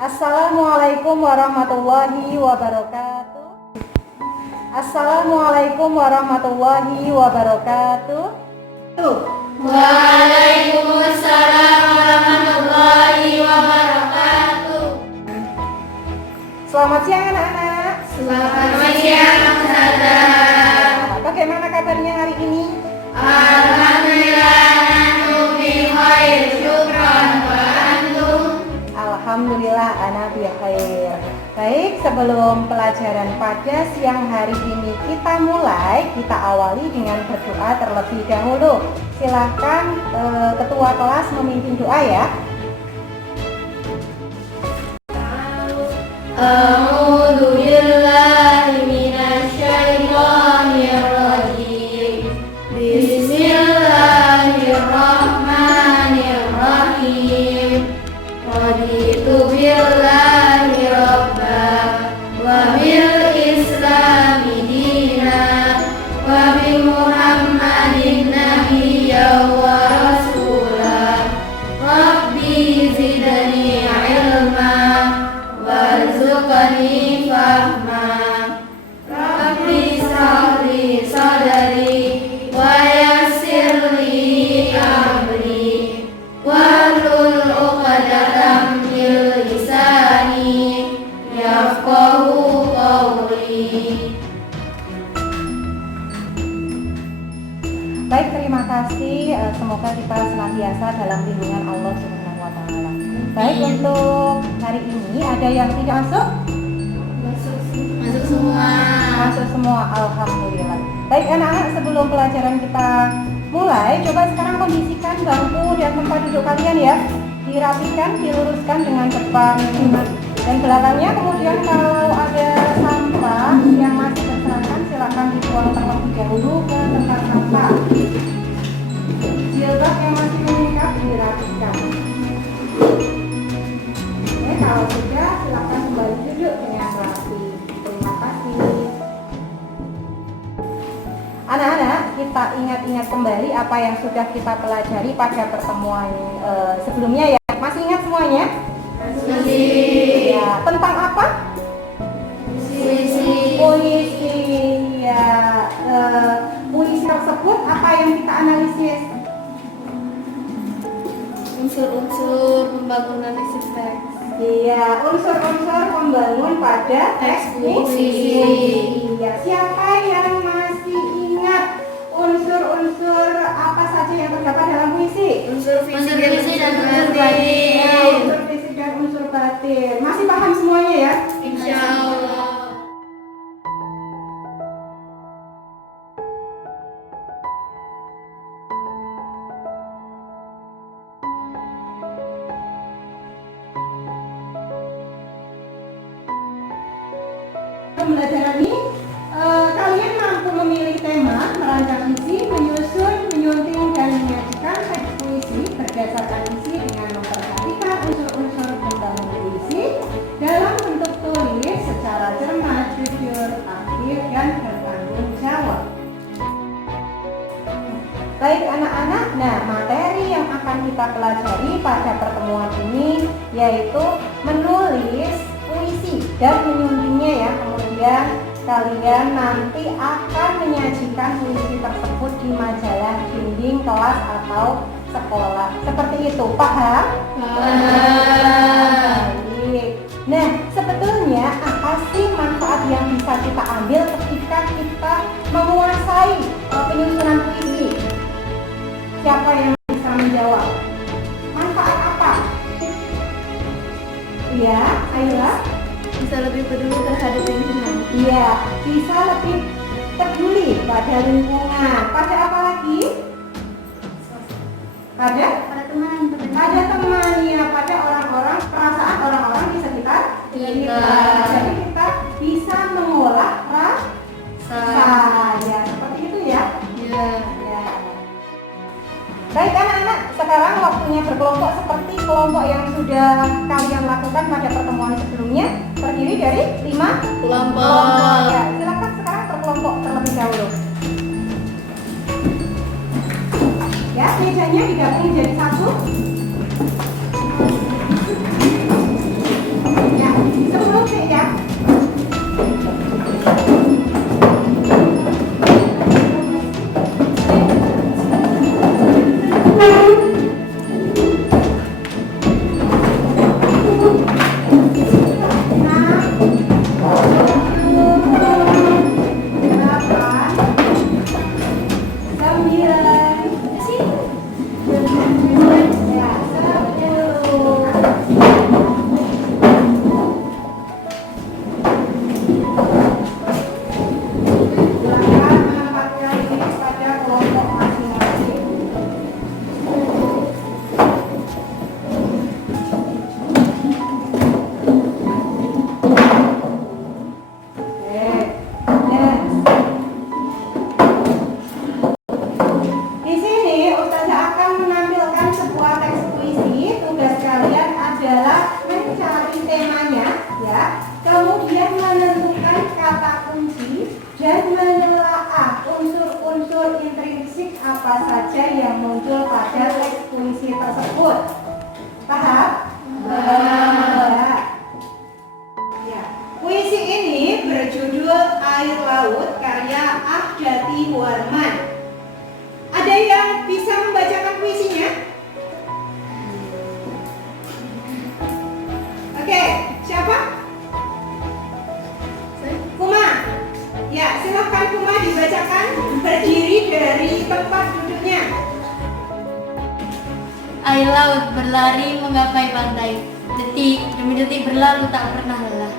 Assalamualaikum warahmatullahi wabarakatuh. Assalamualaikum warahmatullahi wabarakatuh. Waalaikumsalam warahmatullahi wabarakatuh. Selamat siang anak-anak. Selamat siang Ustazah. Bagaimana kabarnya hari ini? Alhamdulillah nahnu bi khair, syukran wa antum. Alhamdulillah ana bi khair. Baik, sebelum pelajaran pada siang hari ini kita mulai, kita awali dengan berdoa terlebih dahulu. Silahkan ketua kelas memimpin doa ya. A'udzu billahi minasy syaithanir rajim. Bismillahirrahmanirrahim. Raditu billahi rabba wa bil islami dina wa bi Muhammadin nabiyya wa rasulah. Rabbi zidni ilma warzuqni fahma. Rabbi shrahli sadri wa yassirli amri wahlul 'uqdatam min lisani yafqahu qawli. Baik, terima kasih. Semoga kita senantiasa dalam lindungan Allah Subhanahu wa taala. Baik, untuk hari ini ada yang tidak masuk? Masuk semua. Masuk semua, alhamdulillah. Baik anak-anak, sebelum pelajaran kita mulai, coba sekarang kondisikan bangku dan tempat duduk kalian ya. Dirapikan, diluruskan dengan depan dan belakangnya. Kemudian kalau ada sampah yang masih berserakan, silakan dibuang terlebih dahulu ke tempat sampah. Jilbab yang masih mengikat dirapikan. Oke, kalau sudah silakan kembali duduk dengan rapi. Terima kasih. Anak-anak, kita ingat-ingat kembali apa yang sudah kita pelajari pada pertemuan sebelumnya ya. Masih ingat semuanya? Masih. Ya, tentang apa? Puisi. Puisi. Ya, puisi tersebut apa yang kita analisis? Unsur-unsur pembangunan teks. Iya, unsur-unsur pembangun pada teks puisi. Iya, siapa yang masih ingat unsur-unsur apa saja yang terdapat dalam puisi? Unsur fisik dan unsur Ya, batin. unsur fisik dan unsur batin. Masih paham semuanya ya? Insyaallah. Pembelajaran ini kalian mampu memilih tema, merancang isi, menyusun, menyunting dan menyajikan teks puisi berdasarkan isi dengan memperhatikan unsur-unsur pembangun puisi dalam bentuk tulis secara cermat, jujur, aktif dan bertanggung jawab. Baik anak-anak, nah materi yang akan kita pelajari pada pertemuan ini yaitu menulis puisi dan menyuntingnya ya. Kemudian kalian nanti akan menyajikan puisi tersebut di majalah dinding kelas atau sekolah. Seperti itu, paham? Baik. Nah, sebetulnya apa sih manfaat yang bisa kita ambil ketika kita menguasai penyusunan puisi? Siapa yang bisa menjawab? Manfaat apa? Iya, ayolah. Bisa lebih peduli terhadap lingkungan. Iya, bisa lebih peduli pada lingkungan. Pada apa lagi? Pada teman. pada teman ya, pada orang-orang, perasaan orang-orang di sekitar kita. Jadi kita bisa mengolah rasa. Ya, seperti itu ya. Ya. Ya. Baik anak-anak, sekarang waktunya berkelompok seperti kelompok yang sudah kalian lakukan pada pertemuan sebelumnya, terdiri dari 5 kelompok. Ya, silakan sekarang berkelompok terlebih dahulu. Ya, mejanya digabung jadi satu. adalah mencari temanya ya, kemudian menentukan kata kunci dan menelaah unsur-unsur intrinsik apa saja yang muncul pada teks puisi tersebut. Paham? Ya. Ya. Puisi ini berjudul Air Laut karya Ahdati Warman. Ada yang bisa membacakan puisinya? Oke, siapa? Kuma. Ya, silahkan Kuma dibacakan berdiri dari tempat duduknya. Air laut berlari menggapai pantai. Detik demi detik berlalu tak pernah lelah.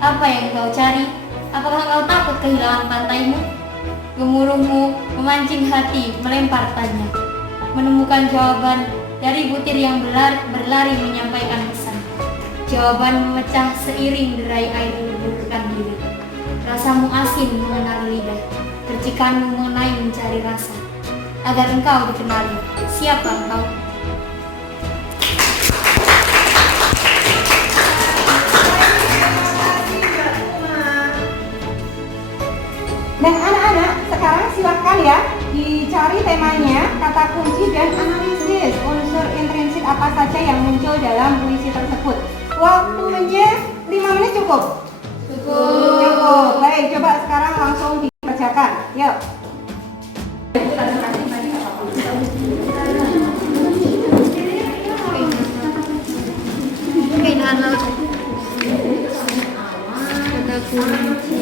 Apa yang kau cari? Apakah kau takut kehilangan pantaimu? Gemuruhmu memancing hati, melempar tanya. Menemukan jawaban dari butir yang berlari menyampaikan pesan. Jawaban memecah seiring derai air leburkan diri. Rasamu asin mengenal lidah, percikanmu mengenai mencari rasa. Agar engkau dikenali, siapa engkau? Nah anak-anak, sekarang silakan ya dicari temanya, kata kunci dan analisis unsur intrinsik apa saja yang muncul dalam puisi tersebut. Waktunya 5 menit cukup? Cukup. Baik, coba sekarang langsung dikerjakan. Yuk. Keindahan laut. Kata kunci.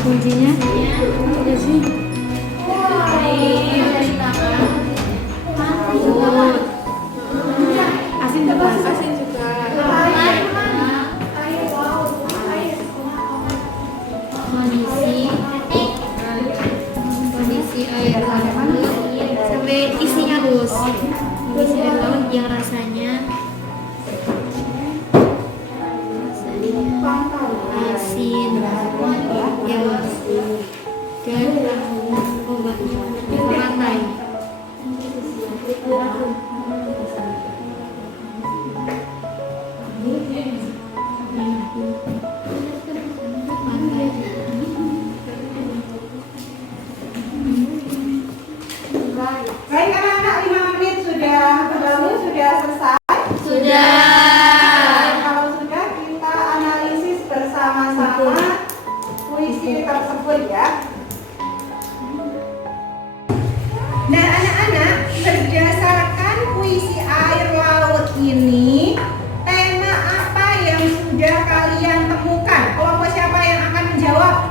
Kuncinya ada sih. Asin juga. Asin juga. Kondisi air laut sampai isinya dus. Kondisi air laut yang rasanya asin yang dan obatnya pantai. Baik anak-anak, 5 menit sudah berlalu, sudah selesai? Sudah. Kalau sudah, kita analisis bersama-sama puisi tersebut ya. Nah anak-anak, berdasarkan puisi Air Laut ini, tema apa yang sudah kalian temukan? Kelompok siapa yang akan menjawab?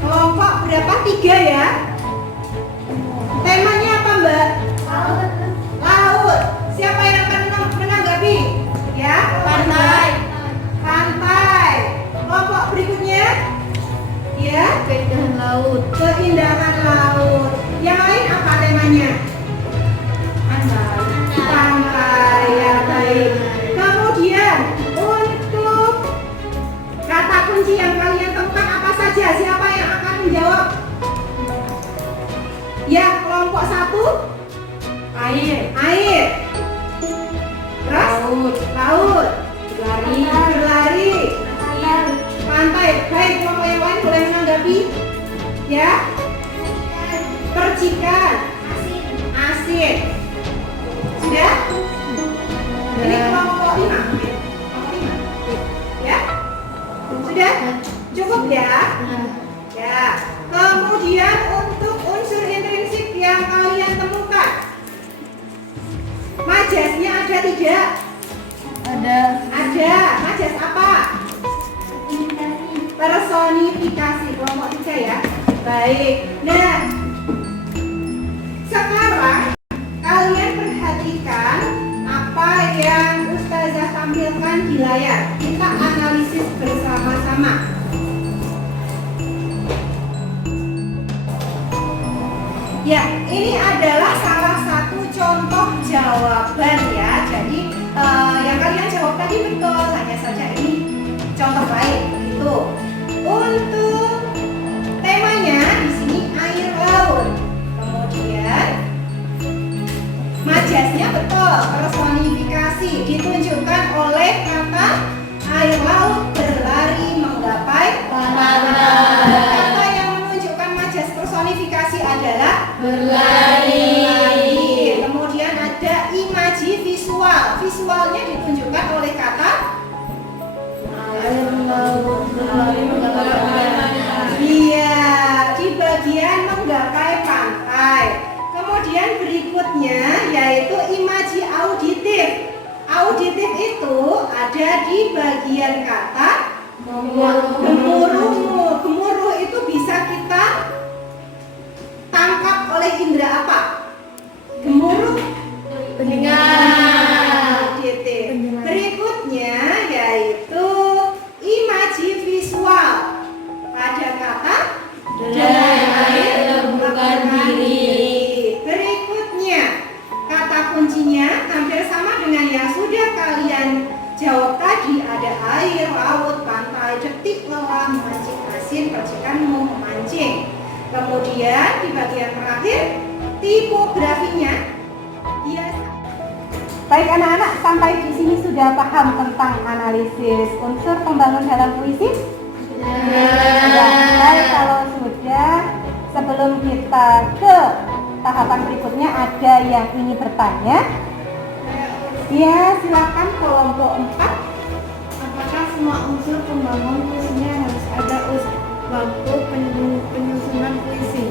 Kelompok berapa? 3 ya? Temanya apa Mbak? Laut. Laut. Siapa yang akan menanggapi? Ya, pantai. Pantai. Kelompok berikutnya? Ya, Keindahan laut. keindahan laut. Yang lain apa temanya? Pantai. Ya, baik. Kemudian untuk kata kunci yang kalian temukan apa saja? Siapa yang akan menjawab? Ya, kelompok 1 air. Air. Terus? Laut. Berlari. Pantai. Baik, kelompok yang lain boleh menanggapi? Ya. Percikan. Asin. Sudah? Ini kelompok 5. Ya? Sudah? Cukup ya? Ya. Kemudian untuk unsur intrinsik yang kalian temukan, majasnya ada tidak? Ada. Ada. Majas apa? Personifikasi. Kelompok 3 ya. Baik. Nah, Ya, ini adalah salah satu contoh jawaban ya. Jadi yang kalian jawab tadi betul, hanya saja ini contoh lain gitu. Untuk temanya di sini air laut. Kemudian majasnya betul, personifikasi ditunjukkan oleh kata air laut berlari menggapai pantai. Kata yang menunjukkan majas personifikasi adalah berlari. Kemudian ada imaji visual. Visualnya ditunjukkan oleh kata air laut berlari menggapai pantai. Iya, di bagian menggapai pantai. Kemudian berikutnya yaitu imaji auditif. Auditif itu ada di bagian kata gemuruh. Gemuruh itu bisa kita tangkap oleh indera apa? Gemuruh pendengar. Auditif. Berikutnya yaitu imaji visual. Pada kata dari air terbuka diri. Berikutnya kata kuncinya hampir sama dengan yang sudah kalian jawab tadi, ada air, laut, pantai, detik, lelah, memancing, asin, percikan, memancing. Kemudian di bagian terakhir tipografinya biasa. Baik anak-anak, sampai di sini sudah paham tentang analisis unsur pembangun dalam puisi? Sudah. Baik, kalau sudah, sebelum kita ke tahapan berikutnya ada yang ingin bertanya? Ya, silakan kelompok 4. Apakah semua unsur pembangun puisinya harus ada waktu penyusunan puisi?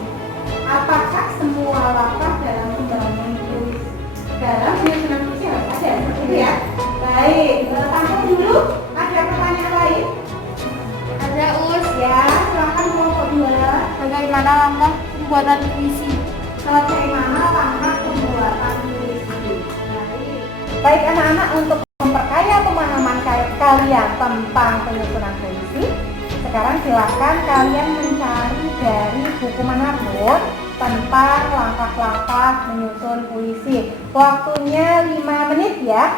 Apakah semua langkah dalam pembangunan puisi dalam penyusunan puisi harus ada seperti itu ya? Baik, tampung dulu. Ada pertanyaan lain? Ada Us. Ya, silakan kelompok 2. Bagaimana langkah pembuatan puisi? Bagaimana langkah pembuatan puisi? Baik anak-anak, untuk memperkaya pemahaman kalian tentang penyusunan puisi, sekarang silakan kalian mencari dari buku manapun tentang langkah-langkah menyusun puisi. Waktunya 5 menit ya.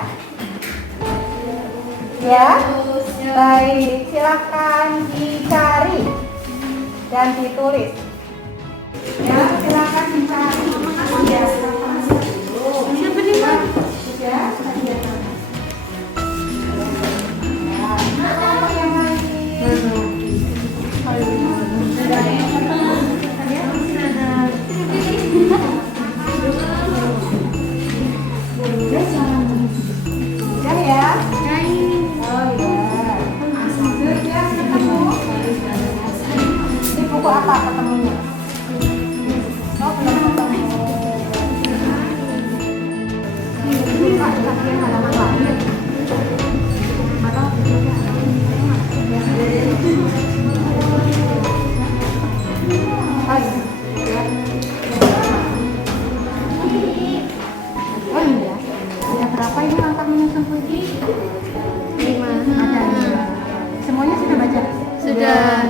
Ya. Baik, silakan dicari dan ditulis. Ya, silakan dicari. Ya, silakan dulu. Siapa nih, Mas? Sudah, ya. Apa yang lain? Sudah ya? Oh iya. Sudah ketemu. Ini buku apa ketemunya? Oh, belum ketemu. Ini Pak, kasihan halaman lain. Atau oh iya, ada berapa ini langkah menyusun puisi? 5. Ada 5. Semuanya sudah baca? Sudah.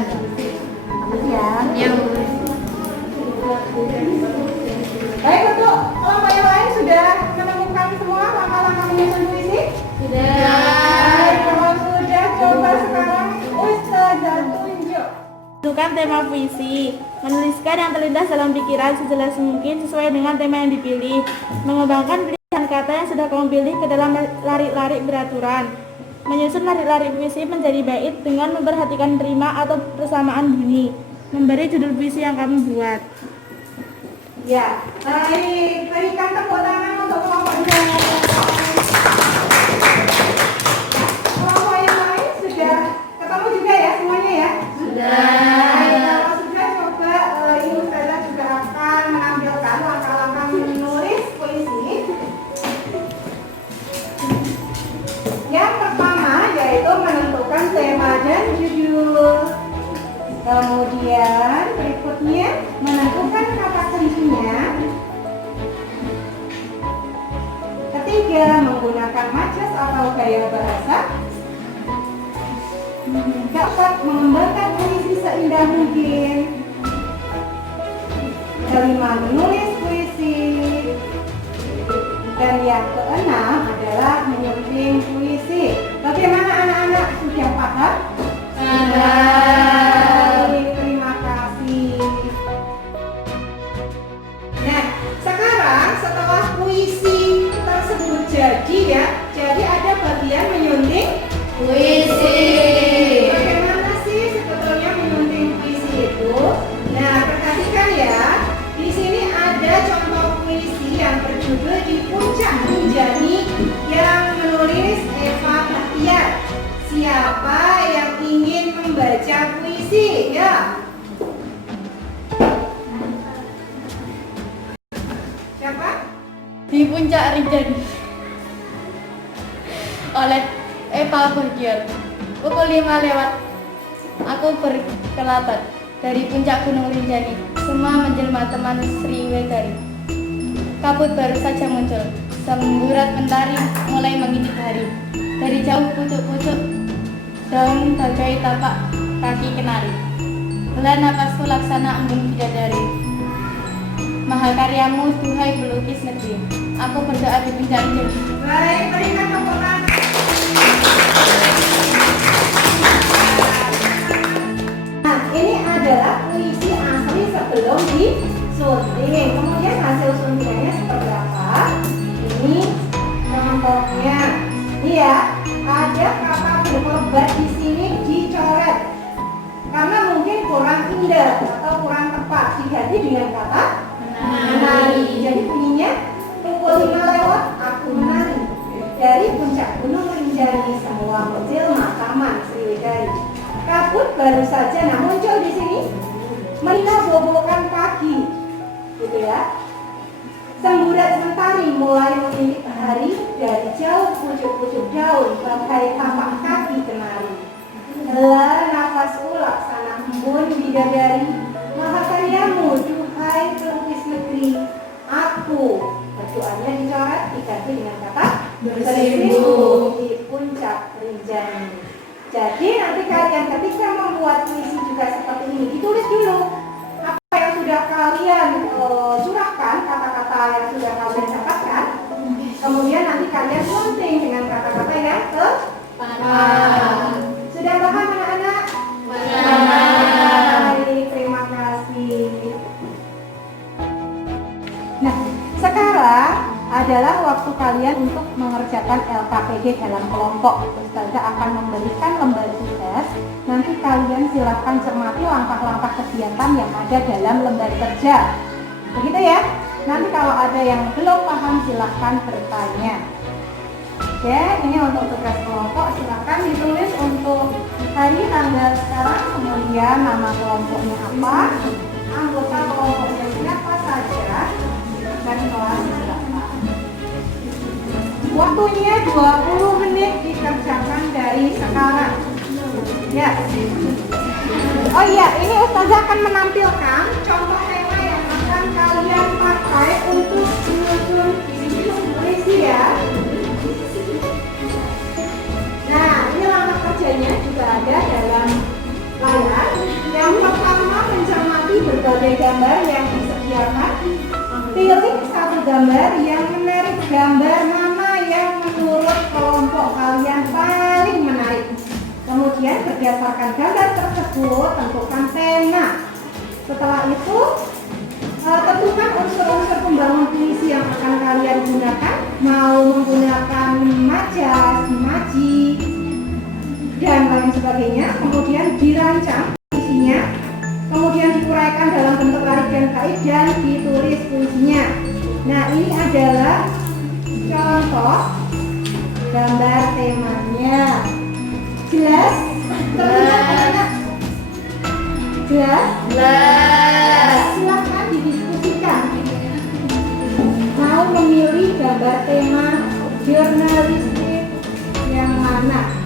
Selamat siang. Yang Baik, untuk kelompok yang lain sudah menemukan semua langkah-langkah menyusun puisi? sudah. Baik, kalau sudah, coba sekarang Ustazah tunjuk. Tentukan tema puisi. Menuliskan yang terlintas dalam pikiran sejelas mungkin sesuai dengan tema yang dipilih. Mengembangkan pilihan kata yang sudah kamu pilih ke dalam larik-larik beraturan. Menyusun larik-larik puisi menjadi bait dengan memperhatikan rima atau persamaan bunyi. Memberi judul puisi yang kamu buat. Ya, baik, berikan tepuk tangan untuk kelompok yang kelompok yang lain sudah ketemu juga ya semuanya ya? Sudah. Baik, kalau sudah coba ini Ustazah juga akan menampilkan langkah-langkah menulis puisi. Yang pertama yaitu menentukan tema dan judul. Kemudian berikutnya menentukan kata kuncinya. Ketiga, menggunakan majas atau gaya bahasa. Keempat, mengembangkan puisi seindah mungkin. Kelima, menulis membaca puisi, ya. Siapa? Di puncak Rinjani oleh Eva Bergier. Pukul 5 lewat aku berkelabat dari puncak Gunung Rinjani. Semua menjelma teman Sri Wedari. Kabut baru saja muncul, semburat mentari mulai mengintip hari. Dari jauh pucuk-pucuk daun bagai tapak kaki kenari. Hela napasku laksana embun bidadari. Mahakaryamu duhai pelukis negeri. Aku berdoa di puncak Rinjani. Baik, berikan tepuk tangan. Nah, ini adalah puisi asli sebelum disunting. Kemudian hasil suntingannya seperti apa? Ini contohnya. Iya, ada kata berkorban di sini dicoret karena mungkin kurang indah atau kurang tepat, diganti dengan kata menari. Jadi bunyinya pukul 5 lewat aku menari dari puncak Gunung Rinjani, semua menjelma taman Sriwedari. Kabut baru saja muncul di sini, menobobokan pagi, gitu ya. Semburat mentari mulai mengintip hari, dari jauh pucuk-pucuk daun bagai tapak kaki kenari. Hela nafasku laksana embun bidadari, mahakaryamu duhai pelukis negeri. Aku, berdoanya dicoret diganti dengan kata bersimpu di puncak Rinjani. Jadi nanti kalian ketika membuat puisi juga seperti ini, ditulis dulu apa yang sudah kalian curahkan, kata-kata yang sudah kalian dapatkan. Kemudian nanti kalian sunting dengan kata-kata yang tepat. Sudah paham anak-anak? Baik, terima kasih. Nah, sekarang adalah waktu kalian untuk mengerjakan LKPD dalam kelompok. Ustazah akan memberikan lembar tugas. Nanti kalian silahkan cermati langkah-langkah kegiatan yang ada dalam lembar kerja. Begitu ya? Nanti kalau ada yang belum paham silahkan bertanya. Oke, ini untuk tugas kelompok. Silahkan ditulis untuk hari, tanggal sekarang, kemudian nama kelompoknya apa, anggota kelompoknya siapa saja, dan kelas berapa. Waktunya 20 menit dikerjakan dari sekarang. Ya. Oh iya, ini Ustazah akan menampilkan contoh tema yang akan kalian pakai untuk menyusun puisi ya. Nah, ini langkah kerjanya juga ada dalam layar. Yang pertama, mencermati berbagai gambar yang disediakan. Pilih satu gambar yang menarik. Gambar mana yang menurut kelompok kalian paling menarik. Kemudian berdasarkan gambar tersebut tentukan tema. Setelah itu tentukan unsur-unsur pembangun puisi yang akan kalian gunakan. Mau menggunakan majas, imaji, dan lain sebagainya. Kemudian dirancang puisinya, kemudian diuraikan dalam bentuk larik dan kait dan ditulis puisinya. Nah, ini adalah contoh gambar temanya. Jelas? Terlihat anak-anak? Jelas? Jelas. Silakan didiskusikan. Mau memilih gambar tema jurnalistik yang mana?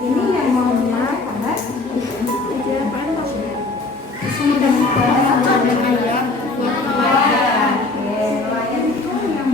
Ini yang Mudah-mudahan ada ayah buat keluarga. Oke, nelayan itu yang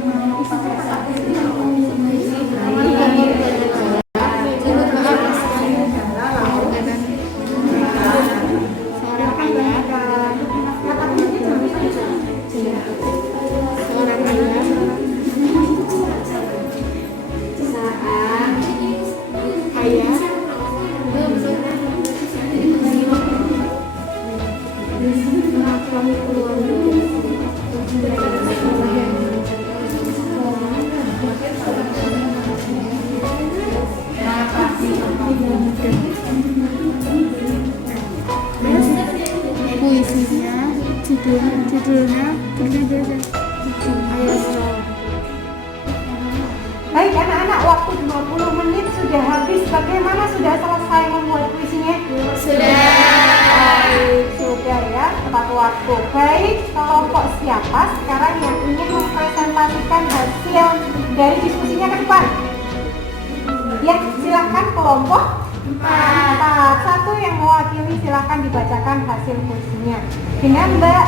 Puisinya judulnya Ayah Selalu. Baik anak-anak, waktu 20 menit sudah habis. Bagaimana, sudah selesai membuat puisinya? Sudah ya, tepat waktu. Baik, kelompok siapa sekarang yang ingin mempresentasikan hasil dari diskusinya ke depan? Ya, silakan kelompok 4. Satu yang mewakili silakan dibacakan hasil puisinya. Dengan Mbak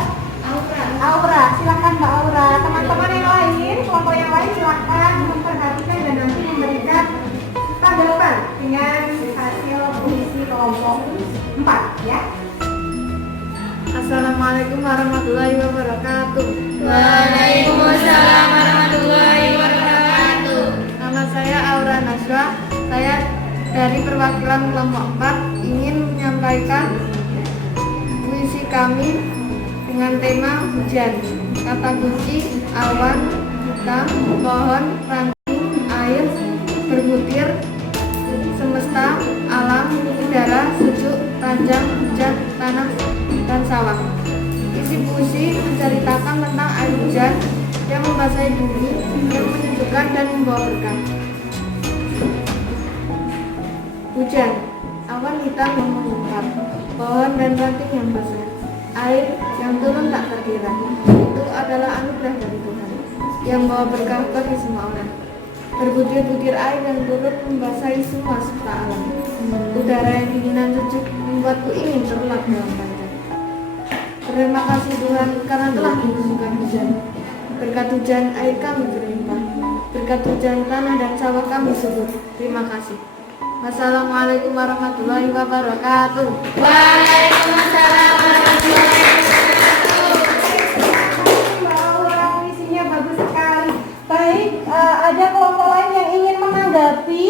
Aura, silakan Mbak Aura. Teman-teman yang lain, kelompok yang lain silakan memperhatikan dan nanti memberikan tanggapan dengan hasil puisi kelompok 4 ya. Assalamualaikum warahmatullahi wabarakatuh. Waalaikumsalam warahmatullahi wabarakatuh. Nama saya Aura Naswa. Saya dari perwakilan kelompok 4 ingin menyampaikan puisi kami dengan tema hujan. Kata kunci: awan, hitam, pohon, ranting, air, berbutir, semesta, alam, udara, sejuk, ranjang, hujan, tanah, dan sawah. Isi puisi menceritakan tentang air hujan yang membasahi bumi, yang menyejukkan dan membawa berkah. Hujan, awan hitam yang mengungkap, pohon dan ranting yang basah, air yang turun tak terkira. Itu adalah anugerah dari Tuhan yang membawa berkah bagi semua orang. Berbutir-butir air yang turun membasahi semua cipta alam. Udara yang dingin dan sejuk membuatku ingin terlelap dalam panjang. Terima kasih Tuhan karena telah menurunkan hujan. Berkat hujan air kami berlimpah. Berkat hujan tanah dan sawah kami subur. Terima kasih. Wassalamualaikum warahmatullahi wabarakatuh. Waalaikumsalam warahmatullahi wabarakatuh. Mbak Aura, puisinya bagus sekali. Baik, ada kelompok lain yang ingin menanggapi?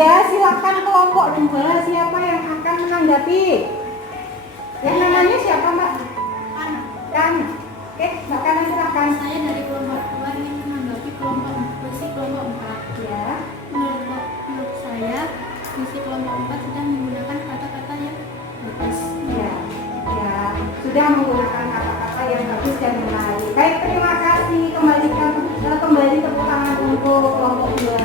Ya, silakan kelompok 2. Siapa yang akan menanggapi? Yang namanya siapa, Mbak? Ana. Oke, Mbak Kana silakan. Saya dari kelompok 2 ingin menanggapi puisi kelompok 4. Ya. Menurut saya, puisi kelompok 4 sudah menggunakan kata-kata yang bagus. Ya, ya, sudah menggunakan kata-kata yang bagus dan menarik. Baik, terima kasih. Kembali tepuk tangan untuk kelompok 2.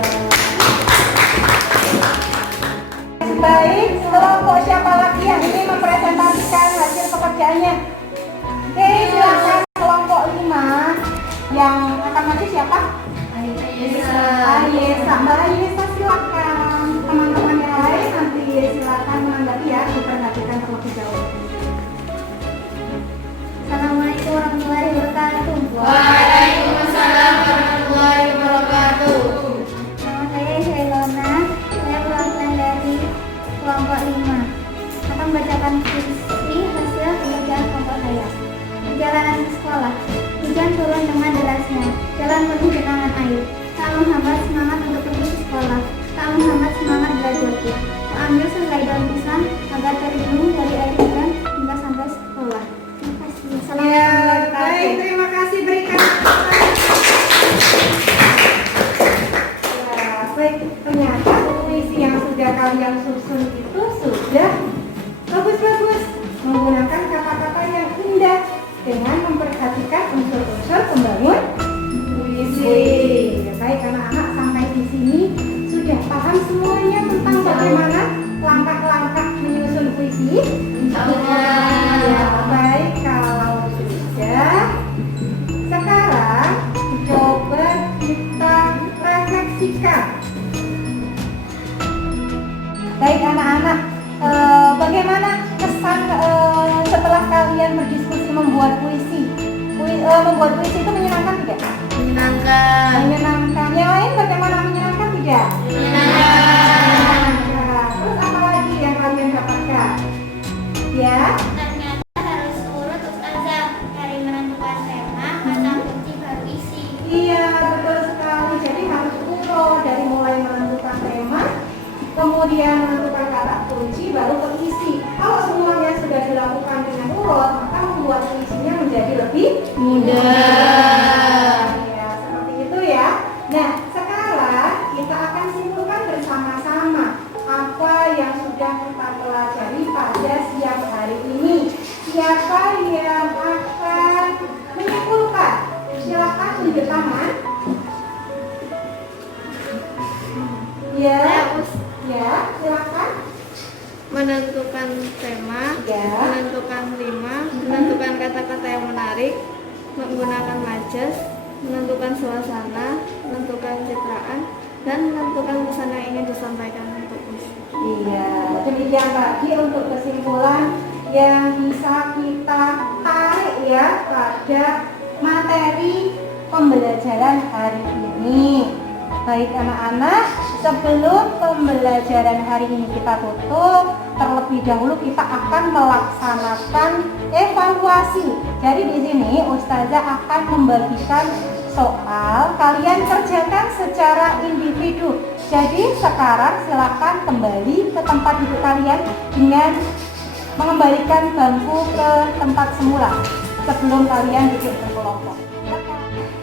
Baik, kelompok siapa lagi yang ingin mempresentasikan hasil pekerjaannya? Oke, silakan kelompok 5. Yang akan maju siapa? Ayesa. Mbak Ayesa silakan. Teman-teman yang lain nanti silakan menanggapi ya, diperhatikan terlebih dahulu. Assalamualaikum warahmatullahi wabarakatuh. Waalaikumsalam warahmatullahi wabarakatuh. Nama saya Shelona. Saya perwakilan dari kelompok 5. Akan membacakan puisi hasil pekerjaan kelompok saya. Perjalanan ke sekolah. Hujan turun dengan derasnya. Jalan penuh genangan air. Tak menghambat semangat untuk pergi ke sekolah. Tak menghambat semangat belajarku. Ambil selai daun pisang agar terlindung dari air hujan hingga sampai sekolah. Terima kasih. Ya, Assalamualaikum. baik, terima kasih, berikan. Ya, baik, ternyata puisi yang sudah kalian susun itu sudah bagus-bagus, menggunakan kata-kata yang indah dengan memperhatikan unsur-unsur pembangun puisi. Ya, baik anak-anak, sampai di sini sudah paham semuanya tentang bagaimana langkah-langkah menyusun puisi. Ya, baik, kalau sudah, sekarang coba kita refleksikan. Baik anak-anak, bagaimana kesan setelah kalian berdiskusi membuat puisi? Membuat puisi itu menyenangkan tidak? Menyenangkan. Menyenangkan. Yang lain bagaimana, menyenangkan tidak? Menyenangkan. Terus apa lagi yang kalian dapatkan? Ya? Ternyata harus urut Ustazah dari menentukan tema, kata kunci baru isi. Iya, betul sekali. Jadi harus urut dari mulai menentukan tema, kemudian menentukan kata kunci, baru terisi. Kalau semuanya sudah dilakukan dengan urut, maka membuat puisinya menjadi lebih Mudah. Ya, seperti itu ya. Nah, sekarang kita akan simpulkan bersama-sama apa yang sudah kita pelajari pada siang hari ini. Siapa yang akan menyimpulkan? Silakan tunjuk tangan. Ya, ya, silakan. Menentukan tema, Ya. menentukan rima, menentukan kata-kata yang menarik, menggunakan majas, menentukan suasana, menentukan citraan, dan menentukan pesan yang ingin disampaikan untuk puisi. Iya, demikian tadi untuk kesimpulan yang bisa kita tarik ya pada materi pembelajaran hari ini. Baik anak-anak, sebelum pembelajaran hari ini kita tutup, terlebih dahulu kita akan melaksanakan evaluasi. Jadi di sini Ustazah akan membagikan soal, kalian kerjakan secara individu. Jadi sekarang silakan kembali ke tempat duduk kalian dengan mengembalikan bangku ke tempat semula sebelum kalian duduk berkelompok.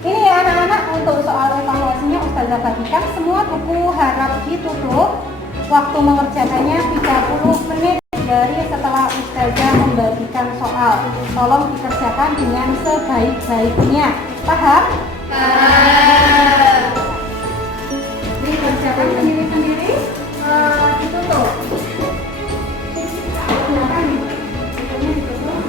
Ini ya anak-anak, untuk soal evaluasinya Ustazah bagikan, semua buku harap ditutup. Waktu mengerjakannya 30 menit dari setelah Ustazah membagikan soal. Tolong dikerjakan dengan sebaik-baiknya. Paham? Dikerjakan sendiri-sendiri, ditutup. Silakan. Bukunya ditutup.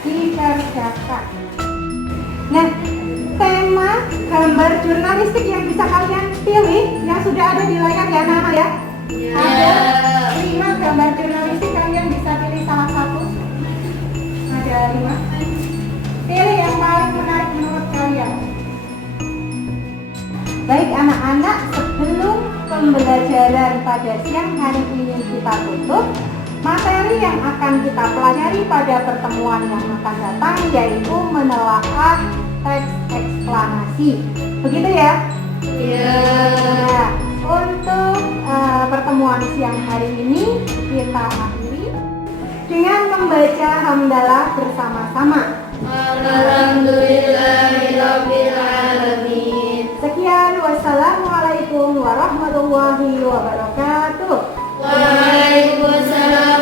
Silakan dikerjakan. Nah, tema gambar jurnalistik yang bisa kalian pilih yang sudah ada di layar ya anak-anak ya. Ada 5 gambar jurnalistik, kalian bisa pilih salah satu. Ada 5. Pilih yang paling menarik menurut kalian. Baik anak-anak, sebelum pembelajaran pada siang hari ini kita tutup, materi yang akan kita pelajari pada pertemuan yang akan datang yaitu menelaah teks eksplanasi. Begitu ya? Iya. Nah, untuk pertemuan siang hari ini kita akhiri dengan membaca hamdalah bersama-sama. Alhamdulillahirabbil alamin. Sekian, wassalamualaikum warahmatullahi wabarakatuh. Waalaikumsalam